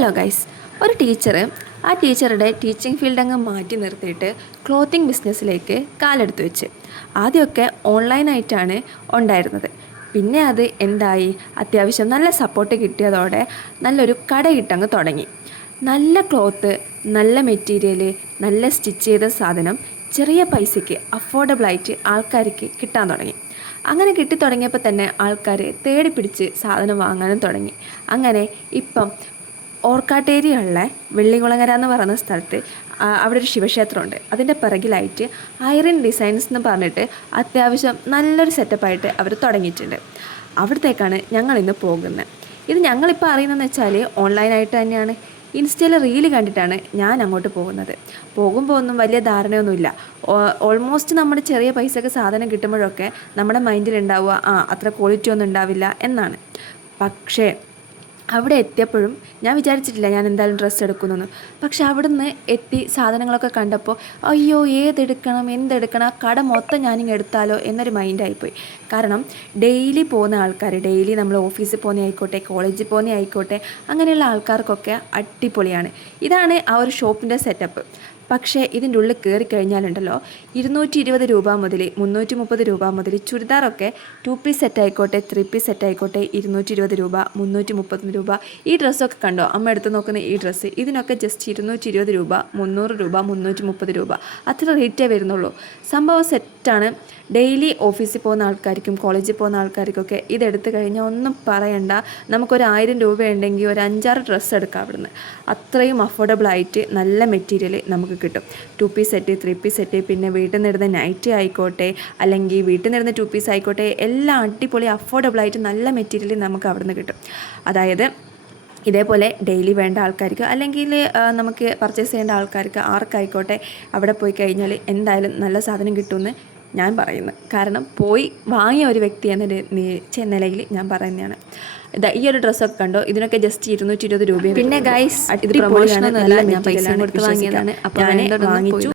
Hello guys, ഒരു teacher ആ ടീച്ചറുടെ ടീച്ചിങ് ഫീൽഡ് അങ്ങ് മാറ്റി നിർത്തിയിട്ട് ക്ലോത്തിങ് ബിസിനസ്സിലേക്ക് കാലെടുത്ത് വെച്ച്. ആദ്യമൊക്കെ ഓൺലൈനായിട്ടാണ് ഉണ്ടായിരുന്നത്. പിന്നെ അത് എന്തായി, അത്യാവശ്യം നല്ല സപ്പോർട്ട് കിട്ടിയതോടെ നല്ലൊരു കടയിട്ടങ്ങ് തുടങ്ങി. നല്ല ക്ലോത്ത്, നല്ല മെറ്റീരിയൽ, നല്ല സ്റ്റിച്ച് ചെയ്ത സാധനം ചെറിയ പൈസയ്ക്ക് അഫോർഡബിളായിട്ട് ആൾക്കാർക്ക് കിട്ടാൻ തുടങ്ങി. അങ്ങനെ കിട്ടിത്തുടങ്ങിയപ്പോൾ തന്നെ ആൾക്കാർ തേടി പിടിച്ച് സാധനം വാങ്ങാനും തുടങ്ങി. അങ്ങനെ ഇപ്പം ഓർക്കാട്ടേരിയുള്ള വെള്ളികുളങ്ങര എന്ന് പറയുന്ന സ്ഥലത്ത് അവിടെ ഒരു ശിവക്ഷേത്രമുണ്ട്. അതിൻ്റെ പിറകിലായിട്ട് ഐറിൻ ഡിസൈൻസ് എന്ന് പറഞ്ഞിട്ട് അത്യാവശ്യം നല്ലൊരു സെറ്റപ്പായിട്ട് അവർ തുടങ്ങിയിട്ടുണ്ട്. അവിടത്തേക്കാണ് ഞങ്ങളിന്ന് പോകുന്നത്. ഇത് ഞങ്ങളിപ്പോൾ അറിയുന്നതെന്ന് വെച്ചാൽ ഓൺലൈനായിട്ട് തന്നെയാണ്. ഇൻസ്റ്റയിൽ റീല് കണ്ടിട്ടാണ് ഞാൻ അങ്ങോട്ട് പോകുന്നത്. പോകുമ്പോൾ ഒന്നും വലിയ ധാരണയൊന്നുമില്ല. ഓൾമോസ്റ്റ് നമ്മുടെ ചെറിയ പൈസക്ക് സാധനം കിട്ടുമ്പോഴൊക്കെ നമ്മുടെ മൈൻഡിലുണ്ടാവുക അത്ര ക്വാളിറ്റി ഒന്നും ഉണ്ടാവില്ല എന്നാണ്. പക്ഷേ അവിടെ എത്തിയപ്പോഴും ഞാൻ വിചാരിച്ചിട്ടില്ല ഞാൻ എന്തായാലും ഡ്രസ്സ് എടുക്കുമെന്ന്. പക്ഷെ അവിടുന്ന് എത്തി സാധനങ്ങളൊക്കെ കണ്ടപ്പോൾ അയ്യോ എന്തെടുക്കണം, ആ കട മൊത്തം ഞാനിങ്ങ് എടുത്താലോ എന്നൊരു മൈൻഡായിപ്പോയി. കാരണം ഡെയിലി പോകുന്ന ആൾക്കാർ, ഡെയിലി നമ്മൾ ഓഫീസിൽ പോകുന്ന ആയിക്കോട്ടെ, കോളേജിൽ പോകുന്ന ആയിക്കോട്ടെ, അങ്ങനെയുള്ള ആൾക്കാർക്കൊക്കെ അടിപൊളിയാണ്. ഇതാണ് ആ ഒരു ഷോപ്പിൻ്റെ സെറ്റപ്പ്. പക്ഷേ ഇതിൻ്റെ ഉള്ളിൽ കയറി കഴിഞ്ഞാലുണ്ടല്ലോ 220 രൂപ മുതൽ 330 രൂപ മുതൽ ചുരിദാറൊക്കെ 2 പീസ് സെറ്റ് ആയിക്കോട്ടെ, 3 പീസ് സെറ്റ് ആയിക്കോട്ടെ 220 രൂപ, 330 രൂപ. ഈ ഡ്രസ്സൊക്കെ കണ്ടോ, അമ്മ എടുത്ത് നോക്കുന്ന ഈ ഡ്രസ്സ്, ഇതിനൊക്കെ ജസ്റ്റ് 220 രൂപ, 300 രൂപ, 330 രൂപ, അത്ര റേറ്റേ വരുന്നുള്ളൂ. സംഭവം സെറ്റാണ്. ഡെയിലി ഓഫീസിൽ പോകുന്ന ആൾക്കാർക്കും കോളേജിൽ പോകുന്ന ആൾക്കാർക്കൊക്കെ ഇതെടുത്ത് കഴിഞ്ഞാൽ ഒന്നും പറയണ്ട. നമുക്കൊരു 1000 രൂപ ഉണ്ടെങ്കിൽ ഒരു 5-6 ഡ്രസ്സ് എടുക്കാം അവിടുന്ന്. അത്രയും അഫോർഡബിളായിട്ട് നല്ല മെറ്റീരിയൽ നമുക്ക് കിട്ടും. 2 പീസ് സെറ്റ്, 3 പീസ് സെറ്റ്, പിന്നെ വീട്ടിൽ നിന്നിടുന്ന നൈറ്റി ആയിക്കോട്ടെ, അല്ലെങ്കിൽ വീട്ടിൽ നിന്നിടുന്ന 2 പീസ് ആയിക്കോട്ടെ, എല്ലാം അടിപൊളി അഫോർഡബിളായിട്ട് നല്ല മെറ്റീരിയൽ നമുക്ക് അവിടുന്ന് കിട്ടും. അതായത് ഇതേപോലെ ഡെയിലി വേണ്ട ആൾക്കാർക്ക്, അല്ലെങ്കിൽ നമുക്ക് പർച്ചേസ് ചെയ്യേണ്ട ആൾക്കാർക്ക്, ആർക്കായിക്കോട്ടെ അവിടെ പോയി കഴിഞ്ഞാൽ എന്തായാലും നല്ല സാധനം കിട്ടുമെന്ന് ഞാൻ പറയുന്നു. കാരണം പോയി വാങ്ങിയ ഒരു വ്യക്തി എന്ന നിലയിൽ ഞാൻ പറയുന്നതാണ്. ഈ ഒരു ഡ്രസ്സൊക്കെ കണ്ടോ, ഇതിനൊക്കെ ജസ്റ്റ് 220 രൂപയും. പിന്നെ ഗൈസ്, ഇത് പ്രൊമോഷനൊന്നുമല്ല, ഞാൻ പൈസ കൊടുത്ത് വാങ്ങിയതാണ്. അപ്പോൾ ഞാൻ വാങ്ങിച്ചു.